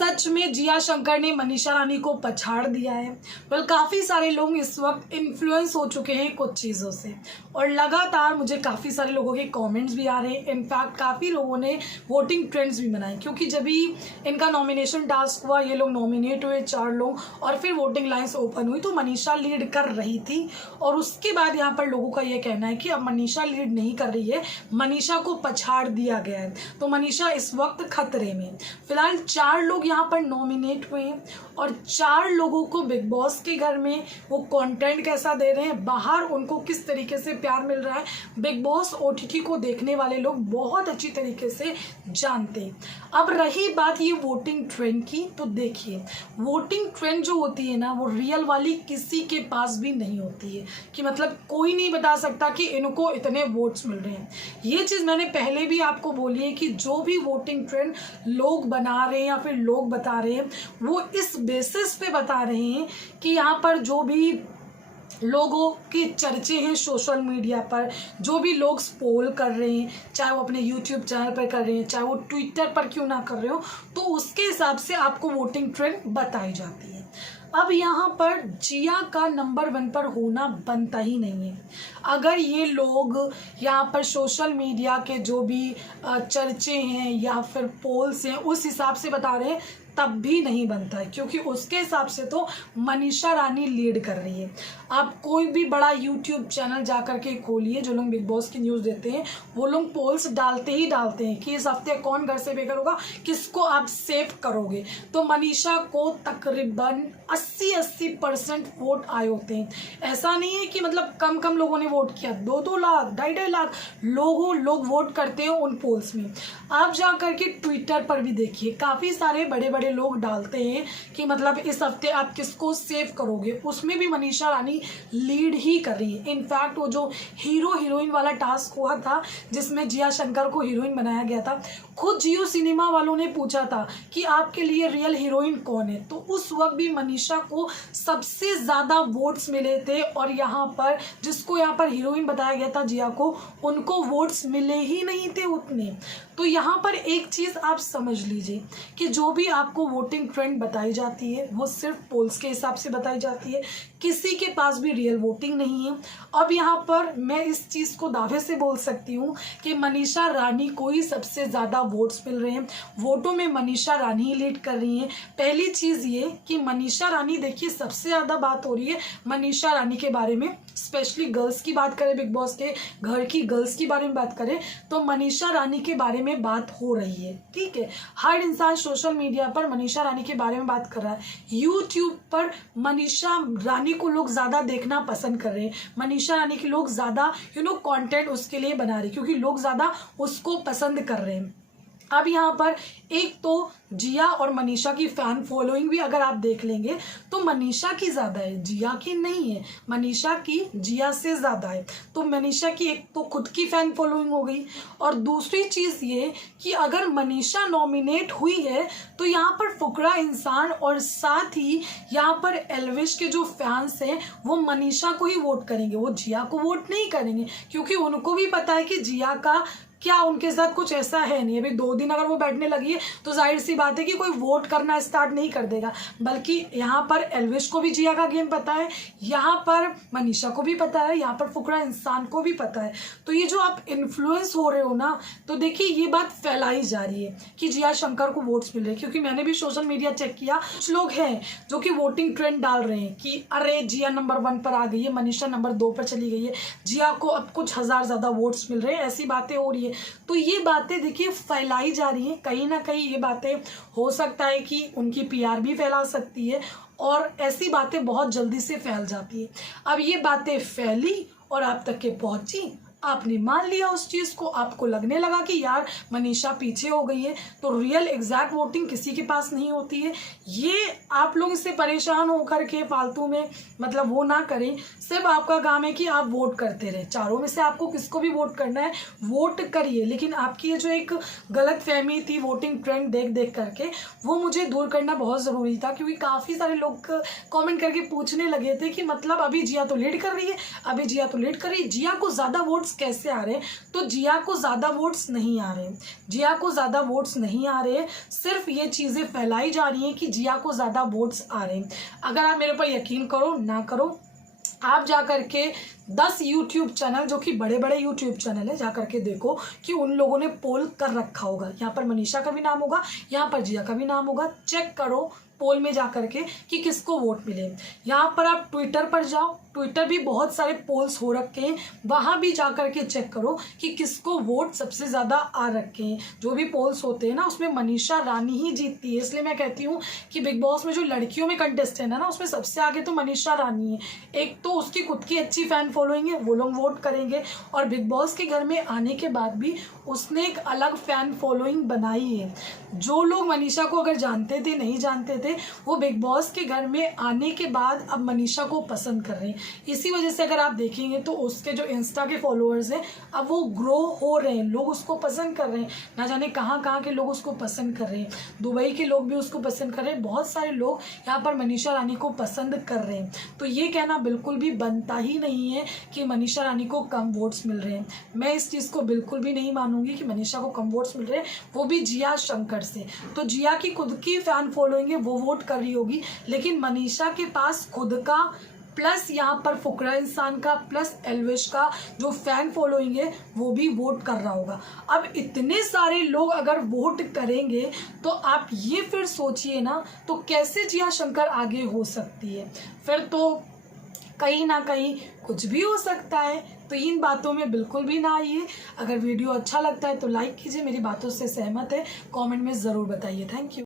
सच में जिया शंकर ने मनीषा रानी को पछाड़ दिया है। काफ़ी सारे लोग इस वक्त इन्फ्लुएंस हो चुके हैं कुछ चीज़ों से और लगातार मुझे काफ़ी सारे लोगों के कमेंट्स भी आ रहे हैं। इनफैक्ट काफ़ी लोगों ने वोटिंग ट्रेंड्स भी बनाए, क्योंकि जब भी इनका नॉमिनेशन टास्क हुआ, ये लोग नॉमिनेट हुए 4 लोग और फिर वोटिंग लाइन्स ओपन हुई तो मनीषा लीड कर रही थी। और उसके बाद यहाँ पर लोगों का ये कहना है कि अब मनीषा लीड नहीं कर रही है, मनीषा को पछाड़ दिया गया है। तो मनीषा इस वक्त खतरे में। फिलहाल 4 लोग यहाँ पर नॉमिनेट हुए हैं और 4 लोगों को बिग बॉस के घर में वो कंटेंट कैसा दे रहे हैं, बाहर उनको किस तरीके से प्यार मिल रहा है, बिग बॉस ओटीटी को देखने वाले लोग बहुत अच्छी तरीके से जानते हैं। अब रही बात ये वोटिंग ट्रेंड की, तो देखिए वोटिंग ट्रेंड जो होती है ना, वो रियल वाली किसी के पास भी नहीं होती है कि मतलब कोई नहीं बता सकता कि इनको इतने वोट्स मिल रहे हैं। ये चीज़ मैंने पहले भी आपको बोली है कि जो भी वोटिंग ट्रेंड लोग बना रहे हैं या फिर लोग बता रहे हैं, वो इस बेसिस पे बता रहे हैं कि यहाँ पर जो भी लोगों के चर्चे हैं सोशल मीडिया पर, जो भी लोग पोल कर रहे हैं, चाहे वो अपने यूट्यूब चैनल पर कर रहे हैं, चाहे वो ट्विटर पर क्यों ना कर रहे हो, तो उसके हिसाब से आपको वोटिंग ट्रेंड बताई जाती है। अब यहाँ पर जिया का नंबर 1 पर होना बनता ही नहीं है। अगर ये लोग यहाँ पर सोशल मीडिया के जो भी चर्चे हैं या फिर पोल्स हैं उस हिसाब से बता रहे हैं, तब भी नहीं बनता है, क्योंकि उसके हिसाब से तो मनीषा रानी लीड कर रही है। आप कोई भी बड़ा यूट्यूब चैनल जा कर के खोलिए, जो लोग बिग बॉस की न्यूज़ देते हैं वो लोग पोल्स डालते ही डालते हैं कि इस हफ्ते कौन घर से बेघर होगा, किसको आप सेव करोगे। तो मनीषा को तकरीबन 80% वोट आए होते हैं। ऐसा नहीं है कि मतलब कम लोगों ने वोट किया, 2-2 लाख 2.5 लाख लोग वोट करते हैं उन पोल्स में। आप जा करके ट्विटर पर भी देखिए, काफ़ी सारे बड़े बड़े लोग डालते हैं कि मतलब इस हफ्ते आप किसको सेव करोगे, उसमें भी मनीषा रानी लीड ही कर रही है। इनफैक्ट वो जो हीरो हीरोइन वाला टास्क हुआ था जिसमें जिया शंकर को हीरोइन बनाया गया था, खुद जियो सिनेमा वालों ने पूछा था कि आपके लिए रियल हीरोइन कौन है, तो उस वक्त भी मनीषा को सबसे ज़्यादा वोट्स मिले थे और यहाँ पर जिसको यहाँ पर हीरोइन बताया गया था जिया को, उनको वोट्स मिले ही नहीं थे उतने। तो यहाँ पर एक चीज़ आप समझ लीजिए कि जो भी आपको वोटिंग ट्रेंड बताई जाती है वो सिर्फ पोल्स के हिसाब से बताई जाती है, किसी के पास भी रियल वोटिंग नहीं है। अब यहाँ पर मैं इस चीज़ को दावे से बोल सकती हूँ कि मनीषा रानी को ही सबसे ज़्यादा वोट्स मिल रहे हैं। वोटों में मनीषा रानी ही लीड कर रही हैं। पहली चीज़ ये कि मनीषा रानी, देखिए सबसे ज़्यादा बात हो रही है मनीषा रानी के बारे में, स्पेशली गर्ल्स की बात करें, बिग बॉस के घर की गर्ल्स की बारे में बात करें तो मनीषा रानी के बारे में बात हो रही है। ठीक है, हर इंसान सोशल मीडिया पर मनीषा रानी के बारे में बात कर रहा है। यूट्यूब पर मनीषा रानी को लोग ज़्यादा देखना पसंद कर रहे हैं, मनीषा रानी के लोग ज़्यादा कंटेंट उसके लिए बना रहे हैं, क्योंकि लोग ज़्यादा उसको पसंद कर रहे हैं। अब यहाँ पर एक तो जिया और मनीषा की फ़ैन फॉलोइंग भी अगर आप देख लेंगे तो मनीषा की ज़्यादा है, जिया की नहीं है। मनीषा की जिया से ज़्यादा है। तो मनीषा की एक तो खुद की फ़ैन फॉलोइंग हो गई, और दूसरी चीज़ ये कि अगर मनीषा नॉमिनेट हुई है तो यहाँ पर फुकरा इंसान और साथ ही यहाँ पर एल्विश के जो फैंस हैं वो मनीषा को ही वोट करेंगे, वो जिया को वोट नहीं करेंगे, क्योंकि उनको भी पता है कि जिया का क्या उनके साथ कुछ ऐसा है नहीं। अभी 2 दिन अगर वो बैठने लगी है तो जाहिर सी बात है कि कोई वोट करना स्टार्ट नहीं कर देगा। बल्कि यहाँ पर एल्विश को भी जिया का गेम पता है, यहाँ पर मनीषा को भी पता है, यहाँ पर फुकरा इंसान को भी पता है। तो ये जो आप इन्फ्लुएंस हो रहे हो ना, तो देखिए ये बात फैलाई जा रही है कि जिया शंकर को वोट्स मिल रहे हैं। क्योंकि मैंने भी सोशल मीडिया चेक किया, कुछ लोग हैं जो कि वोटिंग ट्रेंड डाल रहे हैं कि अरे जिया नंबर 1 पर आ गई है, मनीषा नंबर 2 पर चली गई है, जिया को अब कुछ हज़ार ज़्यादा वोट्स मिल रहे हैं, ऐसी बातें हो रही है। तो ये बातें देखिए फैलाई जा रही हैं। कहीं ना कहीं ये बातें हो सकता है कि उनकी पीआर भी फैला सकती है, और ऐसी बातें बहुत जल्दी से फैल जाती है। अब ये बातें फैली और आप तक के पहुंची, आपने मान लिया उस चीज़ को, आपको लगने लगा कि यार मनीषा पीछे हो गई है। तो रियल एग्जैक्ट वोटिंग किसी के पास नहीं होती है। ये आप लोग इससे परेशान होकर के फालतू में मतलब वो ना करें। सिर्फ आपका काम है कि आप वोट करते रहे, चारों में से आपको किसको भी वोट करना है वोट करिए। लेकिन आपकी ये जो एक गलत फहमी थी वोटिंग ट्रेंड देख देख करके, वो मुझे दूर करना बहुत ज़रूरी था। क्योंकि काफ़ी सारे लोग कॉमेंट करके पूछने लगे थे कि मतलब अभी जिया तो लीड कर रही है, अभी जिया तो लीड कर रही है, जिया को ज़्यादा वोट वोट्स कैसे आ रहे हैं, तो जिया को ज़्यादा वोट्स नहीं आ रहे, जिया को ज़्यादा वोट्स नहीं आ रहे, सिर्फ ये चीज़ें फैलाई जा रही हैं कि जिया को ज़्यादा वोट्स आ रहे हैं। अगर आप मेरे पर यकीन करो ना करो, आप जा कर के 10 यूट्यूब चैनल जो कि बड़े बड़े यूट्यूब चैनल है जा करके देखो कि उन लोगों ने पोल कर रखा होगा। यहाँ पर मनीषा का भी नाम होगा, यहाँ पर जिया का भी नाम होगा। चेक करो पोल में जा करके कि किसको वोट मिले। यहाँ पर आप ट्विटर पर जाओ, ट्विटर भी बहुत सारे पोल्स हो रखे हैं, वहाँ भी जा कर के चेक करो कि किसको वोट सबसे ज़्यादा आ रखे हैं। जो भी पोल्स होते हैं ना उसमें मनीषा रानी ही जीतती है। इसलिए मैं कहती हूँ कि बिग बॉस में जो लड़कियों में कंटेस्टेंट है ना उसमें सबसे आगे तो मनीषा रानी है। एक तो उसकी खुद की अच्छी फैन फॉलोइंग है, वो लोग वोट करेंगे, और बिग बॉस के घर में आने के बाद भी उसने एक अलग फैन फॉलोइंग बनाई है। जो लोग मनीषा को अगर जानते थे नहीं जानते थे, वो बिग बॉस के घर में आने के बाद अब मनीषा को पसंद कर रहे हैं। इसी वजह से अगर आप देखेंगे तो उसके जो इंस्टा के फॉलोअर्स हैं अब वो ग्रो हो रहे हैं, लोग उसको पसंद कर रहे हैं। ना जाने कहाँ कहाँ के लोग उसको पसंद कर रहे हैं, दुबई के लोग भी उसको पसंद कर रहे हैं, बहुत सारे लोग यहाँ पर मनीषा रानी को पसंद कर रहे हैं। तो ये कहना बिल्कुल भी बनता ही नहीं है कि मनीषा रानी को कम वोट्स मिल रहे हैं। मैं इस चीज़ को बिल्कुल भी नहीं मानूंगी कि मनीषा को कम वोट्स मिल रहे हैं, वो भी जिया शंकर से। तो जिया की खुद की फैन फॉलोइंग है, वो वोट कर रही होगी, लेकिन मनीषा के पास खुद का प्लस यहाँ पर फुकरा इंसान का प्लस एल्विश का जो फैन फॉलोइंग है वो भी वोट कर रहा होगा। अब इतने सारे लोग अगर वोट करेंगे तो आप ये फिर सोचिए ना, तो कैसे जिया शंकर आगे हो सकती है। फिर तो कहीं ना कहीं कुछ भी हो सकता है। तो इन बातों में बिल्कुल भी ना आइए। अगर वीडियो अच्छा लगता है तो लाइक कीजिए, मेरी बातों से सहमत है कमेंट में ज़रूर बताइए। Thank you.